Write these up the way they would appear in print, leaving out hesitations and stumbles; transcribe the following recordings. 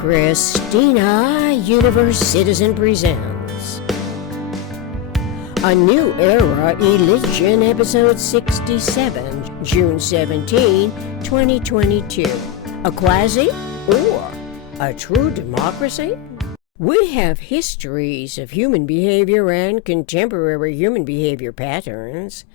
Christina Universe Citizen presents A New Era Religion, Episode 67, June 17, 2022. A Quasi or a True Democracy? We have histories of human behavior and contemporary human behavior patterns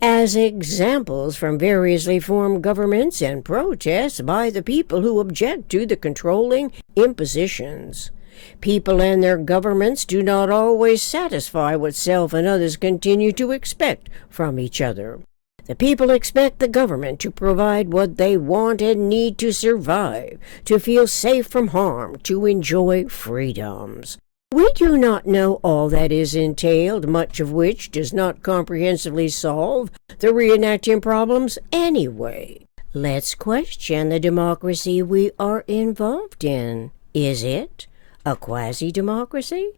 as examples from variously formed governments and protests by the people who object to the controlling impositions. People and their governments do not always satisfy what self and others continue to expect from each other. The people expect the government to provide what they want and need to survive, to feel safe from harm, to enjoy freedoms. We do not know all that is entailed, much of which does not comprehensively solve the reenacting problems anyway. Let's question the democracy we are involved in. Is it a quasi-democracy?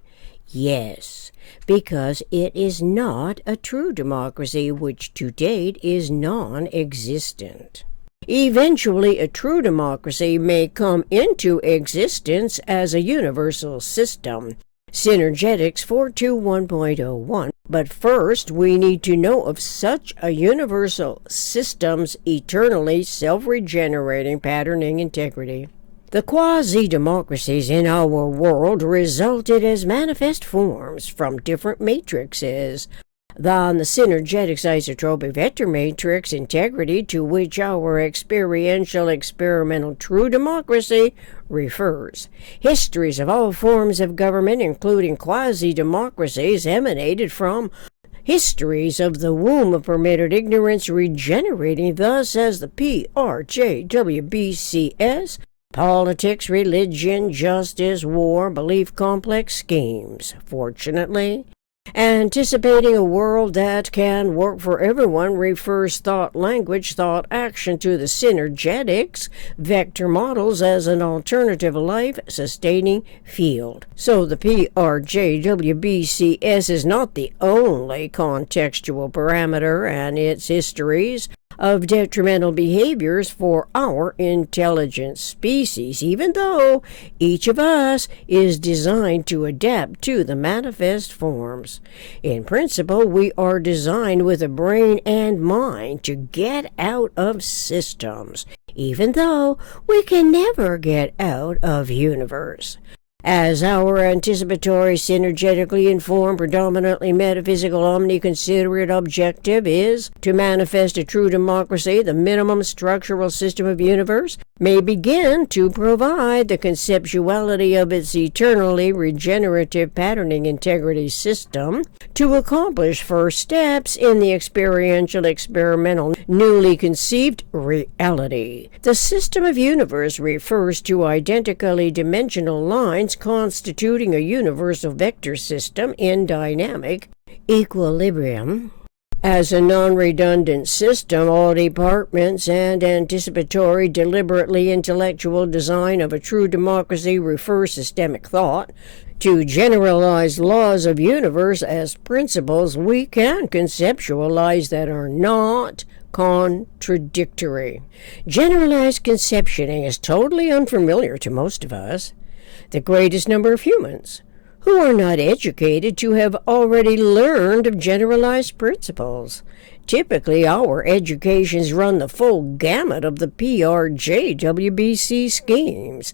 Yes, because it is not a true democracy, which to date is non-existent. Eventually, a true democracy may come into existence as a universal system. Synergetics 421.01. But first, we need to know of such a universal system's eternally self-regenerating patterning integrity. The quasi-democracies in our world resulted as manifest forms from different matrices than the synergetics isotropic vector matrix integrity to which our experiential experimental true democracy refers. Histories of all forms of government, including quasi-democracies, emanated from histories of the womb of permitted ignorance regenerating thus as the PRJWBCS, politics, religion, justice, war, belief complex schemes. Fortunately, anticipating a world that can work for everyone refers thought, language, thought, action to the synergetics vector models as an alternative life-sustaining field. So the PRJWBCS is not the only contextual parameter, and its histories of detrimental behaviors for our intelligent species, even though each of us is designed to adapt to the manifest forms. In principle, we are designed with a brain and mind to get out of systems, even though we can never get out of universe. As our anticipatory, synergetically informed, predominantly metaphysical, omniconsiderate objective is to manifest a true democracy, the minimum structural system of universe may begin to provide the conceptuality of its eternally regenerative patterning integrity system to accomplish first steps in the experiential, experimental, newly conceived reality. The system of universe refers to identically dimensional lines constituting a universal vector system in dynamic equilibrium. As a non-redundant system, all departments and anticipatory, deliberately intellectual design of a true democracy refer systemic thought to generalized laws of universe as principles we can conceptualize that are not contradictory. Generalized conceptioning is totally unfamiliar to most of us. The greatest number of humans who are not educated to have already learned of generalized principles. Typically, our educations run the full gamut of the PRJWBC schemes.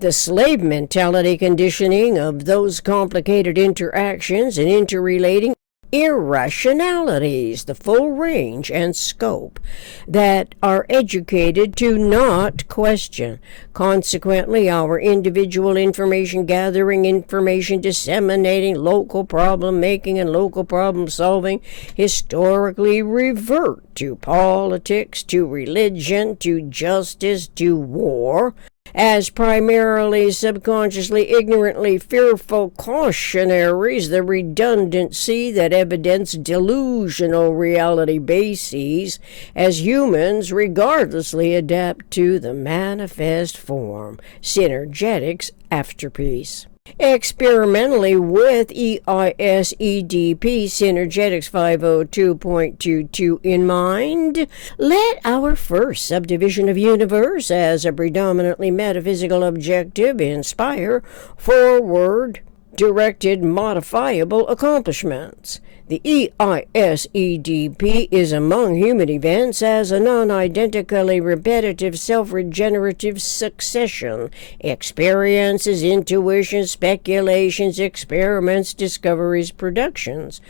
The slave mentality conditioning of those complicated interactions and interrelating irrationalities, the full range and scope that are educated to not question. Consequently, our individual information gathering, information disseminating, local problem making, and local problem solving historically revert to politics, to religion, to justice, to war, as primarily subconsciously, ignorantly fearful cautionaries, the redundancy that evidence delusional reality bases as humans regardlessly adapt to the manifest form. Synergetics afterpiece. Experimentally with EISEDP Synergetics 502.22 in mind, let our first subdivision of universe as a predominantly metaphysical objective inspire forward-directed modifiable accomplishments. The EISEDP is among human events as a non-identically repetitive self-regenerative succession. Experiences, intuitions, speculations, experiments, discoveries, productions.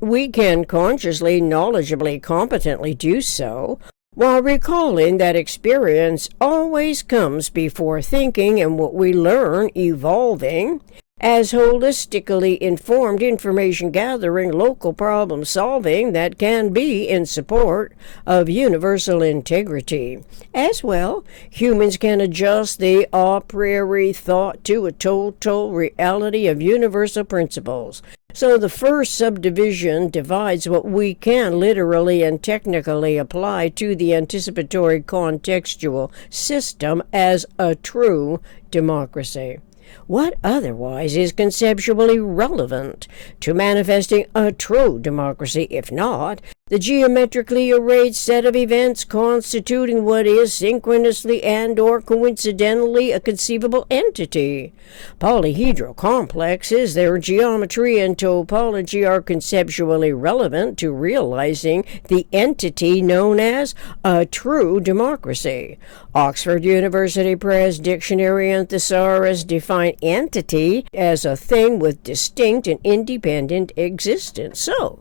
We can consciously, knowledgeably, competently do so, while recalling that experience always comes before thinking and what we learn evolving as holistically informed information gathering, local problem solving that can be in support of universal integrity. As well, humans can adjust the a priori thought to a total reality of universal principles. So the first subdivision divides what we can literally and technically apply to the anticipatory contextual system as a true democracy. What otherwise is conceptually relevant to manifesting a true democracy, if not the geometrically arrayed set of events constituting what is synchronously and or coincidentally a conceivable entity? Polyhedral complexes, their geometry and topology are conceptually relevant to realizing the entity known as a true democracy. Oxford University Press Dictionary and Thesaurus define entity as a thing with distinct and independent existence. So,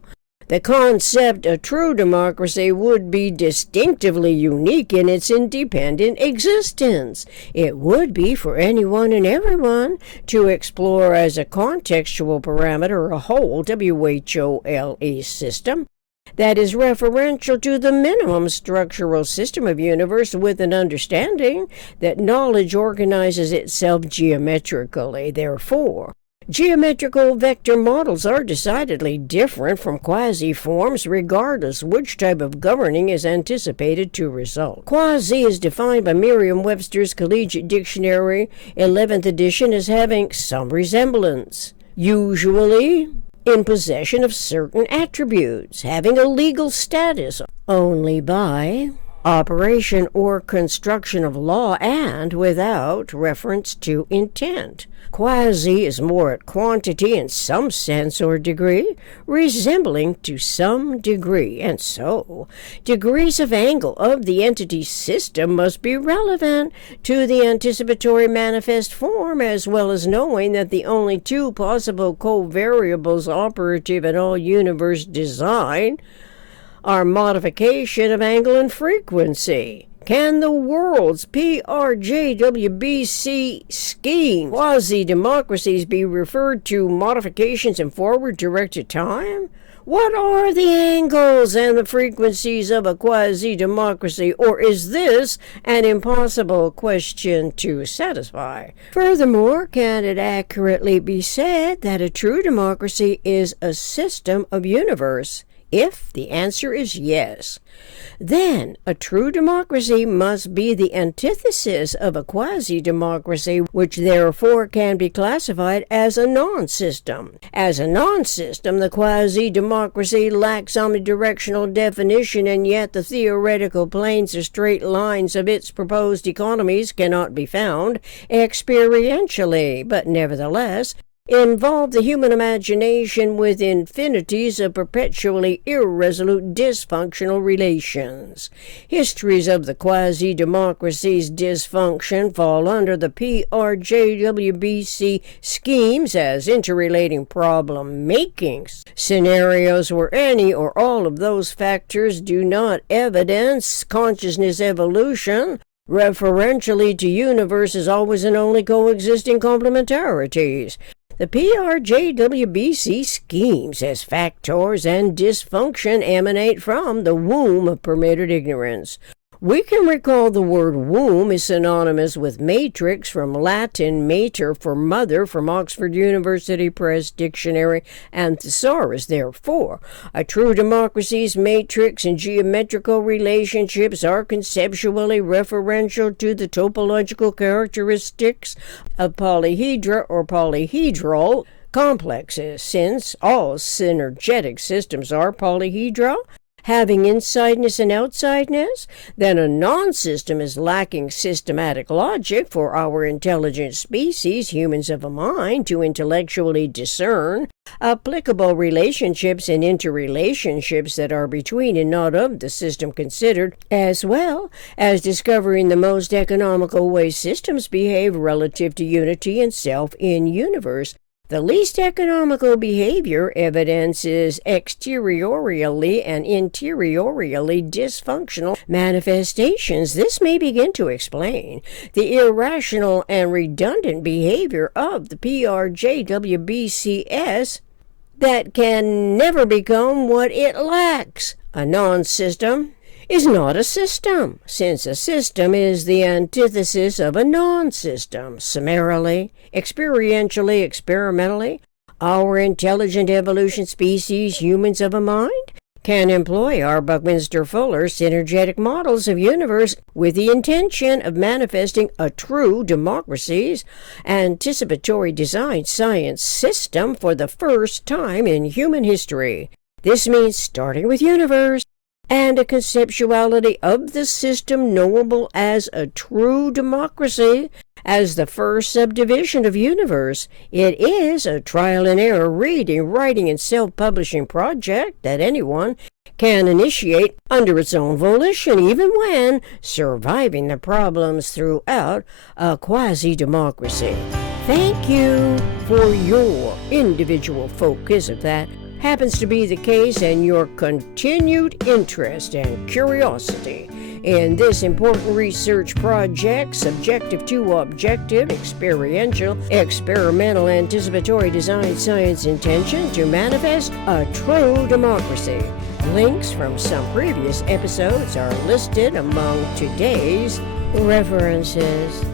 the concept of true democracy would be distinctively unique in its independent existence. It would be for anyone and everyone to explore as a contextual parameter a whole WHOLE system that is referential to the minimum structural system of universe with an understanding that knowledge organizes itself geometrically. Therefore, geometrical vector models are decidedly different from quasi-forms regardless which type of governing is anticipated to result. Quasi is defined by Merriam-Webster's Collegiate Dictionary, 11th edition, as having some resemblance, usually in possession of certain attributes, having a legal status only by operation or construction of law and without reference to intent. Quasi is more at quantity in some sense or degree, resembling to some degree, and so degrees of angle of the entity system must be relevant to the anticipatory manifest form, as well as knowing that the only two possible covariables operative in all universe design are modification of angle and frequency. Can the world's PRJWBC scheme quasi-democracies be referred to modifications in forward-directed time? What are the angles and the frequencies of a quasi-democracy, or is this an impossible question to satisfy? Furthermore, can it accurately be said that a true democracy is a system of universe? If the answer is yes, then a true democracy must be the antithesis of a quasi-democracy, which therefore can be classified as a non-system. As a non-system, the quasi-democracy lacks omnidirectional definition, and yet the theoretical planes or straight lines of its proposed economies cannot be found experientially, but nevertheless involve the human imagination with infinities of perpetually irresolute dysfunctional relations. Histories of the quasi-democracy's dysfunction fall under the PRJWBC schemes as interrelating problem-making scenarios where any or all of those factors do not evidence consciousness evolution. Referentially to universes always and only coexisting complementarities. The PRJWBC schemes as factors and dysfunction emanate from the womb of permitted ignorance. We can recall the word womb is synonymous with matrix from Latin mater for mother from Oxford University Press Dictionary and Thesaurus. Therefore, a true democracy's matrix and geometrical relationships are conceptually referential to the topological characteristics of polyhedra or polyhedral complexes, since all synergetic systems are polyhedral, having insideness and outsideness, then a non-system is lacking systematic logic for our intelligent species, humans of a mind, to intellectually discern applicable relationships and interrelationships that are between and not of the system considered, as well as discovering the most economical way systems behave relative to unity and self in universe. The least economical behavior evidences exteriorly and interiorly dysfunctional manifestations. This may begin to explain the irrational and redundant behavior of the PRJWBCS that can never become what it lacks. A non-system is not a system, since a system is the antithesis of a non-system. Summarily, experientially, experimentally, our intelligent evolution species, humans of a mind, can employ our Buckminster-Fuller synergetic models of universe with the intention of manifesting a true democracy's anticipatory design science system for the first time in human history. This means starting with universe and a conceptuality of the system knowable as a true democracy as the first subdivision of universe. It is a trial and error reading, writing, and self-publishing project that anyone can initiate under its own volition, even when surviving the problems throughout a quasi-democracy. Thank you for your individual focus, if that happens to be the case, and your continued interest and curiosity in this important research project, subjective to objective, experiential, experimental, anticipatory design science intention to manifest a true democracy. Links from some previous episodes are listed among today's references.